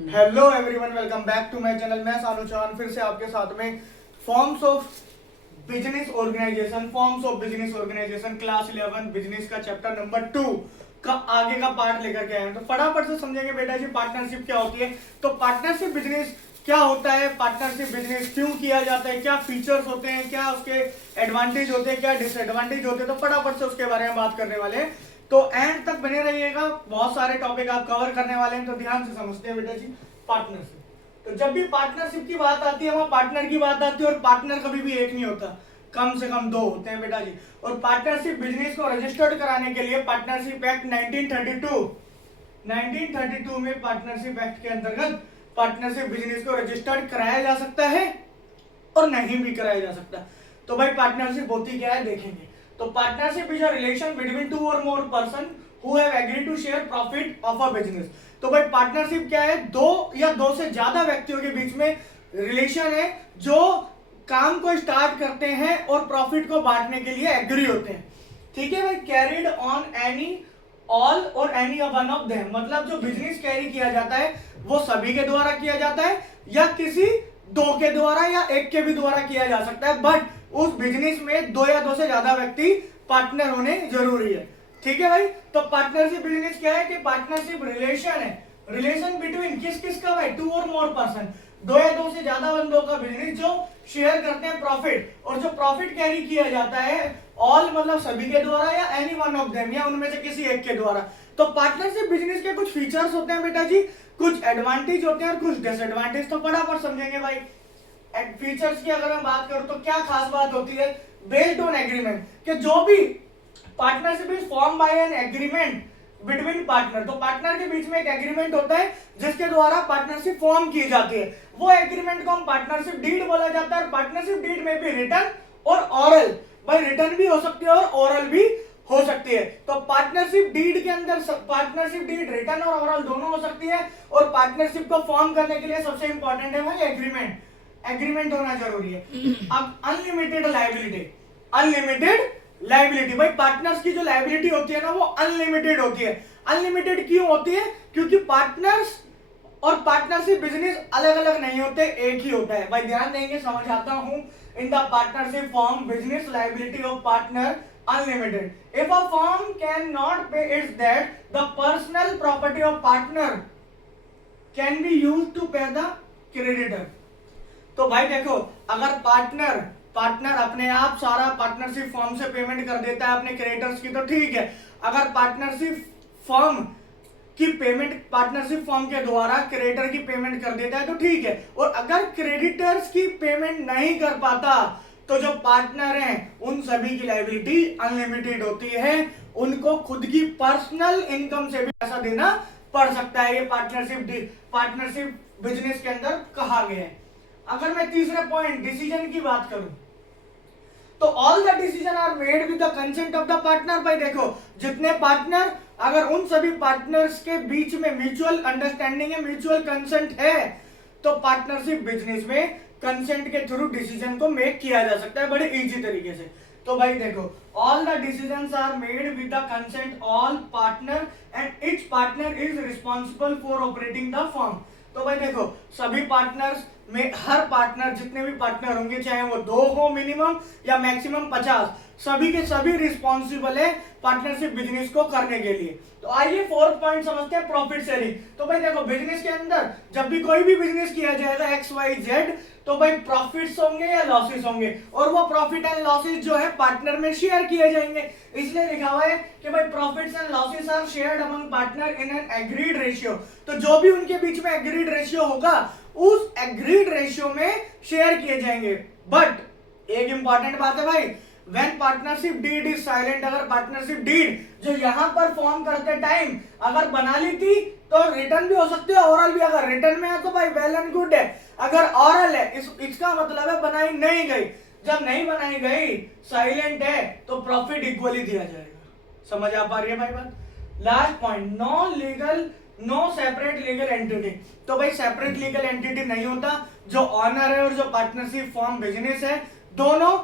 Hello everyone, welcome back to my channel. मैं सानू चौहान फिर से आपके साथ में forms of business organisation class 11 business का चैप्टर नंबर 2 का आगे का पार्ट लेकर के आए हैं। तो फटाफट से समझेंगे बेटा जी पार्टनरशिप क्या होती है। तो पार्टनरशिप बिजनेस क्या होता है, पार्टनरशिप बिजनेस क्यों किया जाता है, क्या फीचर्स होते हैं, क्या उसके एडवांटेज होते हैं, क्या डिसएडवांटेज होते हैं, तो फटाफट से उसके बारे में बात करने वाले हैं। तो एंड तक बने रहिएगा, बहुत सारे टॉपिक आप कवर करने वाले हैं। तो ध्यान से समझते हैं बेटा जी पार्टनरशिप। तो जब भी पार्टनरशिप की बात आती है वहां पार्टनर की बात आती है, और पार्टनर कभी भी एक नहीं होता, कम से कम दो होते हैं बेटा जी। और पार्टनरशिप बिजनेस को रजिस्टर्ड कराने के लिए पार्टनरशिप एक्ट 1932 में पार्टनरशिप एक्ट के अंतर्गत पार्टनरशिप बिजनेस को रजिस्टर्ड कराया जा सकता है और नहीं भी कराया जा सकता। तो भाई पार्टनरशिप होती क्या है देखेंगे। तो partnership is a relation between two और more person who have agreed to share profit of a business. तो भाई पार्टनरशिप क्या है, दो या दो से ज्यादा व्यक्तियों के बीच में रिलेशन है जो काम को स्टार्ट करते हैं और प्रॉफिट को बांटने के लिए एग्री होते हैं। ठीक है भाई, कैरिड ऑन एनी ऑल और एनी वन ऑफ देम, मतलब जो बिजनेस कैरी किया जाता है वो सभी के द्वारा किया जाता है या किसी दो के द्वारा या एक के भी द्वारा किया जा सकता है, बट उस बिजनेस में दो या दो से ज्यादा व्यक्ति पार्टनर होने जरूरी है। ठीक है भाई। तो पार्टनरशिप बिजनेस क्या है कि पार्टनरशिप रिलेशन है, रिलेशन बिटवीन किस किस का भाई, टू और मोर पर्सन, दो या दो से ज्यादा बंदों का बिजनेस जो शेयर करते हैं प्रॉफिट, और जो प्रॉफिट कैरी किया जाता है ऑल मतलब सभी के द्वारा या एनी वन ऑफ देम या उनमें से किसी एक के द्वारा। तो पार्टनरशिप बिजनेस के कुछ फीचर्स होते हैं बेटा जी, कुछ एडवांटेज होते हैं और कुछ डिसएडवांटेज। तो फटाफट समझेंगे भाई। फीचर्स की अगर हम बात करूं तो क्या खास बात होती है, बेस्ड ऑन एग्रीमेंट, कि जो भी partnership is form by an agreement between partner. तो पार्टनर के बीच में एक एग्रीमेंट होता है जिसके द्वारा पार्टनरशिप फॉर्म की जाती है, वो एग्रीमेंट को हम पार्टनरशिप डीड बोला जाता है। और पार्टनरशिप डीड में भी रिटर्न और ऑरल, भाई रिटर्न भी हो सकती है और ऑरल भी हो सकती है। तो पार्टनरशिप डीड के अंदर पार्टनरशिप डीड रिटर्न और ऑरल दोनों हो सकती है। और पार्टनरशिप को फॉर्म करने के लिए सबसे इंपॉर्टेंट है भाई एग्रीमेंट, एग्रीमेंट होना जरूरी है। अब अनलिमिटेड लाइबिलिटी भाई पार्टनर्स की जो लाइबिलिटी होती है ना वो अनलिमिटेड होती है। अनलिमिटेड क्यों होती है, क्योंकि पार्टनर्स और पार्टनरशिप बिजनेस अलग अलग नहीं होते, एक ही होता है। भाई ध्यान देंगे, समझाता हूं। In the partnership form business liability of partner unlimited. If a firm can not pay its debt the personal property of partner can be used to pay the creditor. तो भाई देखो, अगर पार्टनर अपने आप सारा पार्टनरशिप फॉर्म से payment कर देता है अपने क्रेडिटर्स की तो ठीक है। अगर पार्टनरशिप फॉर्म की पेमेंट पार्टनरशिप फॉर्म के द्वारा क्रेडिटर की पेमेंट कर देता है तो ठीक है। और अगर क्रेडिटर्स की पेमेंट नहीं कर पाता तो जो पार्टनर हैं उन सभी की लायबिलिटी अनलिमिटेड होती है, उनको खुद की पर्सनल इनकम से भी पैसा देना पड़ सकता है। ये पार्टनरशिप बिजनेस के अंदर कहा गया है। अगर मैं तीसरे पॉइंट डिसीजन की बात करूं तो all the decision are made with the consent of the partner. भाई देखो, जितने पार्टनर, अगर उन सभी पार्टनर्स के बीच में म्यूचुअल अंडरस्टैंडिंग है, म्यूचुअल कंसेंट है, तो पार्टनरशिप बिजनेस में कंसेंट के थ्रू डिसीजन को मेक किया जा सकता है बड़े इजी तरीके से। तो भाई देखो, all the decisions are made with the consent all partner and each partner is responsible for operating the firm. तो भाई देखो, सभी पार्टनर्स में हर पार्टनर, जितने भी पार्टनर होंगे चाहे वो 2 हो मिनिमम या मैक्सिमम 50, सभी के सभी रिस्पॉन्सिबल है पार्टनरशिप बिजनेस को करने के लिए। तो आइए फोर्थ पॉइंट समझते हैं, प्रॉफिट शेयरिंग। तो भाई देखो, बिजनेस के अंदर जब भी कोई भी बिजनेस किया जाएगा XYZ, तो भाई प्रॉफिट्स होंगे या लॉसेस होंगे, और वो प्रॉफिट एंड लॉसेस जो है पार्टनर में शेयर किए जाएंगे। इसलिए लिखा हुआ है कि भाई profits and losses are shared among partner in an agreed ratio. तो जो भी उनके बीच में एग्रीड रेशियो होगा उस एग्रीड रेशियो में शेयर किए जाएंगे। बट एक इंपॉर्टेंट बात है भाई, when partnership deed is silent, अगर पार्टनरशिप डीड जो यहां पर फॉर्म करते टाइम अगर बना ली थी तो रिटर्न भी हो सकती है, ओरल भी। अगर रिटर्न में है तो भाई वेल एंड गुड है, अगर ओरल है इसका मतलब है बनाई नहीं गई। जब नहीं बनाई गई, साइलेंट है, तो प्रॉफिट इक्वली दिया जाएगा। समझ आ पा रही है भाई बात। Last point, no separate legal entity. तो भाई सेपरेट लीगल एंटिटी नहीं होता, जो ऑनर है और जो पार्टनरशिप फॉर्म बिजनेस है दोनों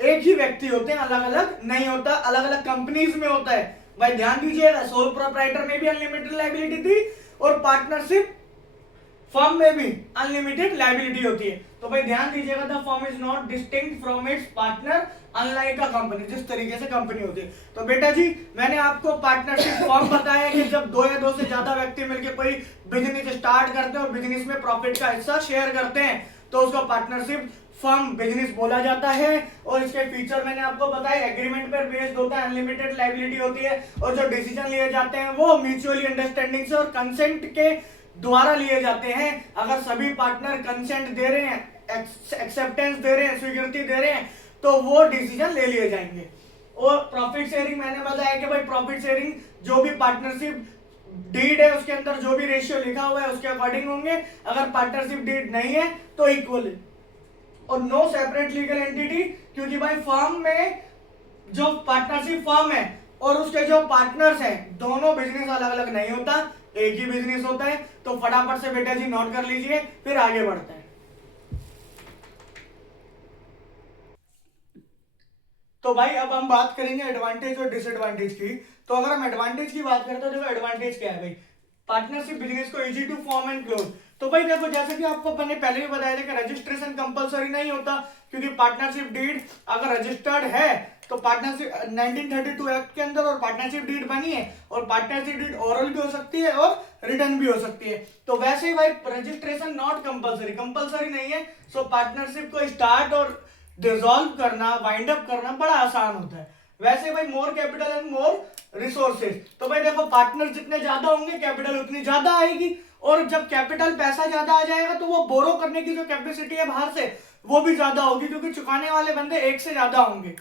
एक ही व्यक्ति होते हैं, अलग अलग नहीं होता, अलग अलग कंपनीज में होता है। भाई ध्यान दीजिएगा, सोल प्रोप्राइटर में भी अनलिमिटेड लायबिलिटी थी और पार्टनरशिप फर्म में भी अनलिमिटेड लायबिलिटी होती है। तो भाई ध्यान दीजिएगा, the firm is not distinct from its partner unlike a company, जिस तरीके से कंपनी होती है। तो बेटा जी मैंने आपको पार्टनरशिप फर्म बताया कि जब दो या दो से ज्यादा व्यक्ति मिलकर कोई बिजनेस स्टार्ट करते हैं और बिजनेस में प्रॉफिट का हिस्सा शेयर करते हैं तो उसको पार्टनरशिप फर्म बिजनेस बोला जाता है। और इसके फीचर मैंने आपको बताया, एग्रीमेंट पर बेस्ड होता है, अनलिमिटेड लायबिलिटी होती है और जो डिसीजन लिए जाते हैं वो म्यूचुअली अंडरस्टैंडिंग से और कंसेंट के द्वारा लिए जाते हैं। अगर सभी पार्टनर कंसेंट दे रहे हैं, एक्सेप्टेंस दे रहे हैं, स्वीकृति दे रहे हैं तो वो डिसीजन ले लिए जाएंगे। और प्रॉफिट शेयरिंग मैंने बताया कि भाई प्रॉफिट शेयरिंग जो भी पार्टनरशिप डीड है उसके अंदर जो भी रेशियो लिखा हुआ है उसके अकॉर्डिंग होंगे, अगर पार्टनरशिप डीड नहीं है तो इक्वल है। और नो सेपरेट लीगल एंटिटी, क्योंकि भाई फर्म में जो पार्टनरशिप फर्म है और उसके जो पार्टनर्स हैं दोनों बिजनेस अलग अलग नहीं होता, एक ही बिजनेस होता है। तो फटाफट से बेटा जी नोट कर लीजिए, फिर आगे बढ़ते हैं। तो भाई अब हम बात करेंगे एडवांटेज और डिसएडवांटेज की। तो अगर हम एडवांटेज की बात करें तो देखो एडवांटेज क्या है भाई, पार्टनरशिप बिजनेस को easy to form and close. तो भाई देखो जैसे कि आपको मैंने पहले भी बताया था कि रजिस्ट्रेशन कंपलसरी नहीं होता, क्योंकि पार्टनरशिप डीड अगर रजिस्टर्ड है तो पार्टनरशिप 1932 एक्ट के अंदर और पार्टनरशिप डीड बनी है और पार्टनरशिप डीड ओरल भी हो सकती है और रिटर्न भी हो सकती है। तो वैसे ही भाई रजिस्ट्रेशन नॉट कंपलसरी, कंपलसरी नहीं है। सो पार्टनरशिप को स्टार्ट और डिसॉल्व करना, वाइंड अप करना बड़ा आसान होता है। वैसे भाई more capital and more resources, तो भाई देखो पार्टनर जितने ज्यादा होंगे कैपिटल उतनी ज्यादा आएगी, और जब कैपिटल पैसा ज्यादा आ जाएगा तो वो बोरो करने की जो कैपेसिटी है बाहर से वो भी ज्यादा होगी, क्योंकि चुकाने वाले बंदे एक से ज्यादा होंगे।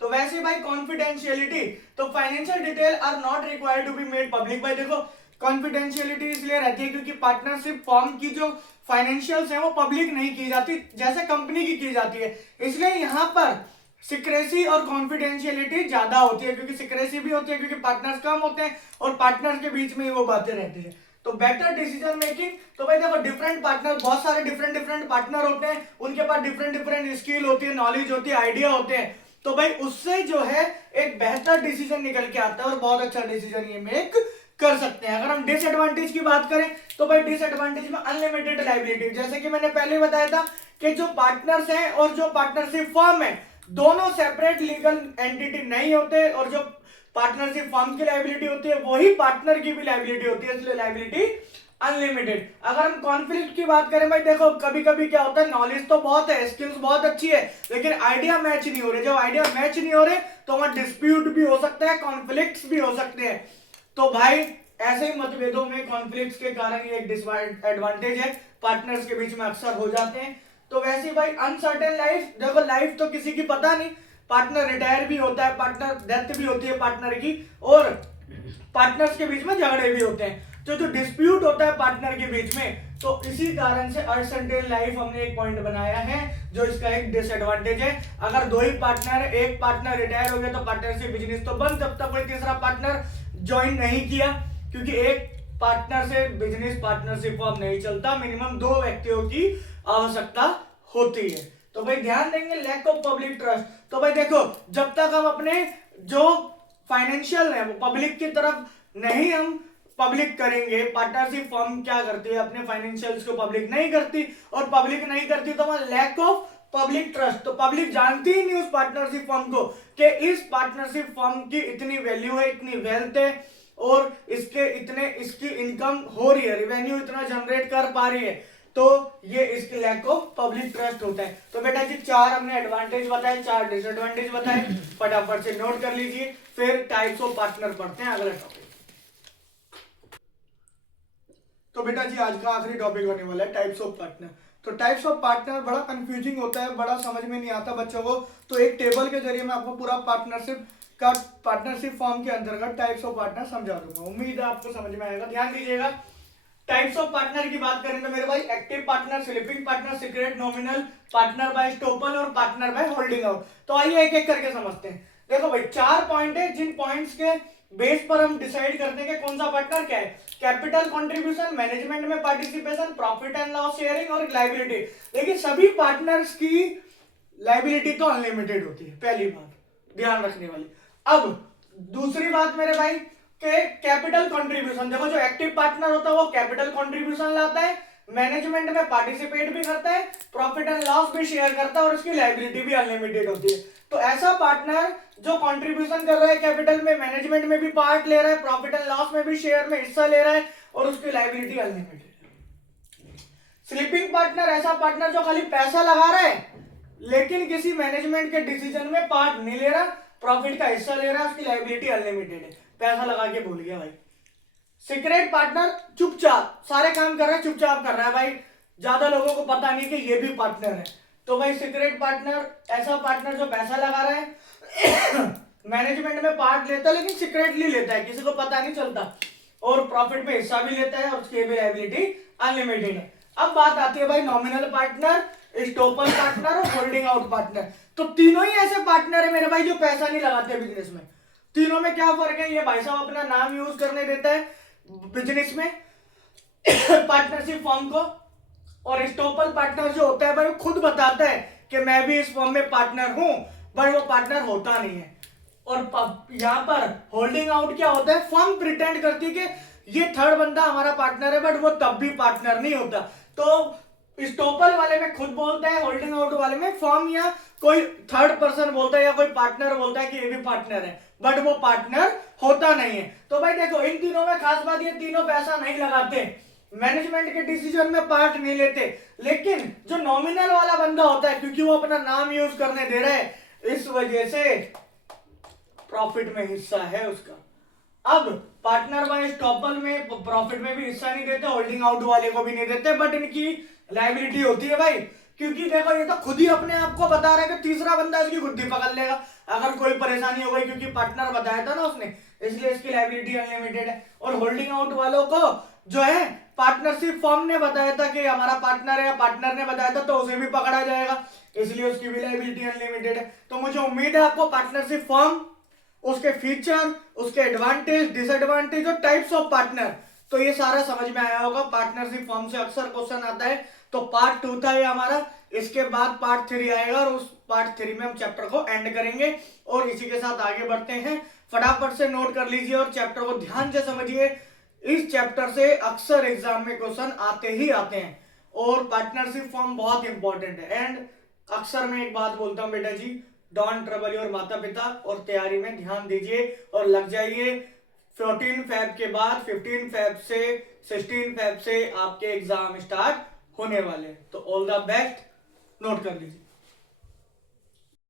तो वैसे भाई कॉन्फिडेंशियलिटी, तो financial detail are not required to be made public. भाई देखो कॉन्फिडेंशियलिटी इसलिए रहती है क्योंकि पार्टनरशिप फॉर्म की जो फाइनेंशियल्स है वो पब्लिक नहीं की जाती जैसे कंपनी की जाती है, इसलिए यहाँ पर सिक्रेसी और कॉन्फिडेंशियलिटी ज्यादा होती है, क्योंकि सिक्रेसी भी होती है क्योंकि पार्टनर्स कम होते हैं और पार्टनर्स के बीच में ही वो बातें रहती है। तो बेटर डिसीजन मेकिंग, तो भाई देखो डिफरेंट पार्टनर, बहुत सारे डिफरेंट पार्टनर होते हैं, उनके पास डिफरेंट स्किल होती है, नॉलेज होती है, आइडिया होते हैं। तो भाई उससे जो है एक बेहतर डिसीजन निकल के आता है और बहुत अच्छा डिसीजन ये मेक कर सकते हैं। अगर हम डिसएडवांटेज की बात करें तो भाई डिसएडवांटेज में अनलिमिटेड लायबिलिटी, जैसे कि मैंने पहले बताया था कि जो पार्टनर्स हैं और जो पार्टनरशिप फर्म है दोनों सेपरेट लीगल एंटिटी नहीं होते, और जो पार्टनरशिप फर्म की लायबिलिटी होती है वही पार्टनर की भी लायबिलिटी होती है, इसलिए लायबिलिटी अनलिमिटेड। अगर हम कॉन्फ्लिक्ट की बात करें भाई देखो कभी कभी क्या होता है, नॉलेज तो बहुत है, स्किल्स बहुत अच्छी है, लेकिन आइडिया मैच नहीं हो रहे। जब आइडिया मैच नहीं हो रहे तो वहां डिस्प्यूट भी हो सकता है, कॉन्फ्लिक्ट्स भी हो सकते हैं। तो भाई ऐसे ही मतभेदों में कॉन्फ्लिक्ट्स के कारण ये एक डिसएडवांटेज है, पार्टनर्स के बीच में अक्सर हो जाते हैं। तो वैसे भाई अनसर्टेन लाइफ, देखो लाइफ तो किसी की पता नहीं, पार्टनर रिटायर भी होता है, पार्टनर डेथ भी होती है पार्टनर की, और पार्टनर्स के बीच में झगड़े भी होते हैं। तो जो डिस्प्यूट होता है पार्टनर के बीच में, तो इसी कारण से अनसर्टेन लाइफ हमने एक पॉइंट बनाया है जो इसका एक डिसएडवांटेज है। अगर दो ही पार्टनर, एक पार्टनर रिटायर हो गया तो पार्टनरशिप बिजनेस तो बंद, जब तक कोई तीसरा पार्टनर ज्वाइन नहीं किया, क्योंकि एक पार्टनर से बिजनेस पार्टनरशिप फॉर्म नहीं चलता, मिनिमम दो व्यक्तियों की आवश्यकता होती है। तो भाई ध्यान देंगे लैक ऑफ पब्लिक ट्रस्ट, तो भाई देखो जब तक हम अपने जो फाइनेंशियल है वो पब्लिक की तरफ नहीं हम पब्लिक करेंगे, पार्टनरशिप फर्म क्या करती है अपने फाइनेंशियल्स को पब्लिक नहीं करती, और पब्लिक नहीं करती तो वहां लैक ऑफ पब्लिक ट्रस्ट, तो पब्लिक जानती ही नहीं उस पार्टनरशिप फर्म को कि इस पार्टनरशिप फर्म की इतनी वैल्यू है, इतनी वेल्थ है और इसकी इनकम हो रही है, रेवेन्यू इतना जनरेट कर पा रही है, तो ये इसके लैक ऑफ पब्लिक ट्रस्ट होता है। तो बेटा जी चार हमने एडवांटेज बताए, चार डिसएडवांटेज बताए, फटाफट से नोट कर लीजिए, फिर टाइप्स ऑफ पार्टनर पढ़ते हैं अगला टॉपिक। तो बेटा जी आज का आखिरी टॉपिक होने वाला है टाइप्स ऑफ पार्टनर। तो टाइप्स ऑफ पार्टनर बड़ा कंफ्यूजिंग होता है, बड़ा समझ में नहीं आता बच्चों को, तो एक टेबल के जरिए मैं आपको पूरा पार्टनरशिप फॉर्म के अंतर्गत टाइप्स ऑफ पार्टनर समझा दूंगा, उम्मीद है आपको समझ में आएगा। ध्यान दीजिएगा, टाइप्स ऑफ पार्टनर की बात करें तो मेरे भाई active partner, sleeping partner, secret nominal, partner by estoppel और पार्टनर बाय होल्डिंग आउट। तो आइए एक एक करके समझते हैं। देखो भाई चार पॉइंट है जिन पॉइंट्स के बेस पर हम डिसाइड करते हैं कि कौन सा पार्टनर क्या है। कैपिटल कंट्रीब्यूशन, मैनेजमेंट में participation, profit and loss sharing और लायबिलिटी। देखिए सभी पार्टनर्स की लायबिलिटी तो अनलिमिटेड होती है, पहली बात ध्यान रखने वाली। अब दूसरी बात मेरे भाई के कैपिटल कंट्रीब्यूशन, देखो जो एक्टिव पार्टनर होता है वो कैपिटल कंट्रीब्यूशन लाता है, मैनेजमेंट में पार्टिसिपेट भी करता है, प्रॉफिट एंड लॉस भी शेयर करता है और उसकी लायबिलिटी भी अनलिमिटेड होती है। तो ऐसा पार्टनर जो कंट्रीब्यूशन कर रहा है कैपिटल में, मैनेजमेंट में भी पार्ट ले रहा है, प्रॉफिट एंड लॉस में भी शेयर में हिस्सा ले रहा है और उसकी लायबिलिटी अनलिमिटेड है। स्लीपिंग पार्टनर ऐसा पार्टनर जो खाली पैसा लगा रहा है लेकिन किसी मैनेजमेंट के डिसीजन में पार्ट नहीं ले रहा, प्रॉफिट का हिस्सा ले रहा है, उसकी लायबिलिटी अनलिमिटेड है, पैसा लगा के भूल गया भाई। सीक्रेट पार्टनर चुपचाप सारे काम कर रहा है, चुपचाप कर रहा है भाई, ज्यादा लोगों को पता नहीं कि ये भी पार्टनर है। तो भाई सीक्रेट पार्टनर ऐसा पार्टनर जो पैसा लगा रहा है मैनेजमेंट में पार्ट लेता है लेकिन सीक्रेटली लेता है, किसी को पता नहीं चलता, और प्रॉफिट में हिस्सा भी लेता है और उसकी भी लायबिलिटी अनलिमिटेड है। अब बात आती है भाई नॉमिनल पार्टनर, स्टॉपल पार्टनर और होल्डिंग आउट पार्टनर। तो तीनों ही ऐसे पार्टनर है मेरे भाई जो पैसा नहीं लगाते बिजनेस में। तीनों में क्या फर्क है, ये भाई साहब अपना नाम यूज करने देता है बिजनेस में पार्टनरशिप फॉर्म को, और स्टॉपल पार्टनर जो होता है भाई वो खुद बताता है कि मैं भी इस फॉर्म में पार्टनर हूं, बट वो पार्टनर होता नहीं है। और यहाँ पर होल्डिंग आउट क्या होता है, फर्म प्रिटेंड करती है कि ये थर्ड बंदा हमारा पार्टनर है, बट वो तब भी पार्टनर नहीं होता। तो स्टॉपल वाले में खुद बोलता है, होल्डिंग आउट वाले में फर्म या कोई थर्ड पर्सन बोलता है या कोई पार्टनर बोलता है कि ये भी पार्टनर है, बट वो पार्टनर होता नहीं है। तो भाई देखो इन तीनों में खास बात ये, तीनों पैसा नहीं लगाते, मैनेजमेंट के डिसीजन में पार्ट नहीं लेते, लेकिन जो नॉमिनल वाला बंदा होता है क्योंकि वो अपना नाम यूज करने दे रहा है इस वजह से प्रॉफिट में हिस्सा है उसका। अब पार्टनर वाले स्टॉपल में प्रॉफिट में भी हिस्सा नहीं देते, होल्डिंग आउट वाले को भी नहीं देते, बट इनकी लायबिलिटी होती है भाई, क्योंकि देखो ये तो खुद ही अपने आप को बता रहा है कि तीसरा बंदा इसकी गुद्दी पकड़ लेगा अगर कोई परेशानी हो गई, क्योंकि पार्टनर बताया था ना उसने, इसलिए इसकी लायबिलिटी अनलिमिटेड है। और होल्डिंग आउट वालों को जो है पार्टनरशिप फॉर्म ने बताया था कि हमारा पार्टनर है, या पार्टनर ने बताया था, तो उसे भी पकड़ा जाएगा, इसलिए उसकी भी लायबिलिटी अनलिमिटेड है। तो मुझे उम्मीद है आपको पार्टनरशिप फॉर्म, उसके फीचर, उसके एडवांटेज, डिसएडवांटेज और टाइप्स ऑफ पार्टनर, तो ये सारा समझ में आया होगा। पार्टनरशिप फॉर्म से अक्सर क्वेश्चन आता है, तो पार्ट 2 था ये हमारा, इसके बाद पार्ट 3 आएगा और उस पार्ट 3 में हम चैप्टर को एंड करेंगे। और इसी के साथ आगे बढ़ते हैं, फटाफट से नोट कर लीजिए और चैप्टर को ध्यान से समझिए। इस चैप्टर से अक्सर एग्जाम में क्वेश्चन आते ही आते हैं और पार्टनरशिप फॉर्म बहुत इंपॉर्टेंट है। एंड अक्सर मैं एक बात बोलता हूं बेटा जी, डोंट ट्रबल योर माता पिता, और तैयारी में ध्यान दीजिए और लग जाइए। 14 फेब के बाद 15 फेब से 16 फेब से आपके एग्जाम स्टार्ट होने वाले हैं, तो ऑल द बेस्ट, नोट कर लीजिए।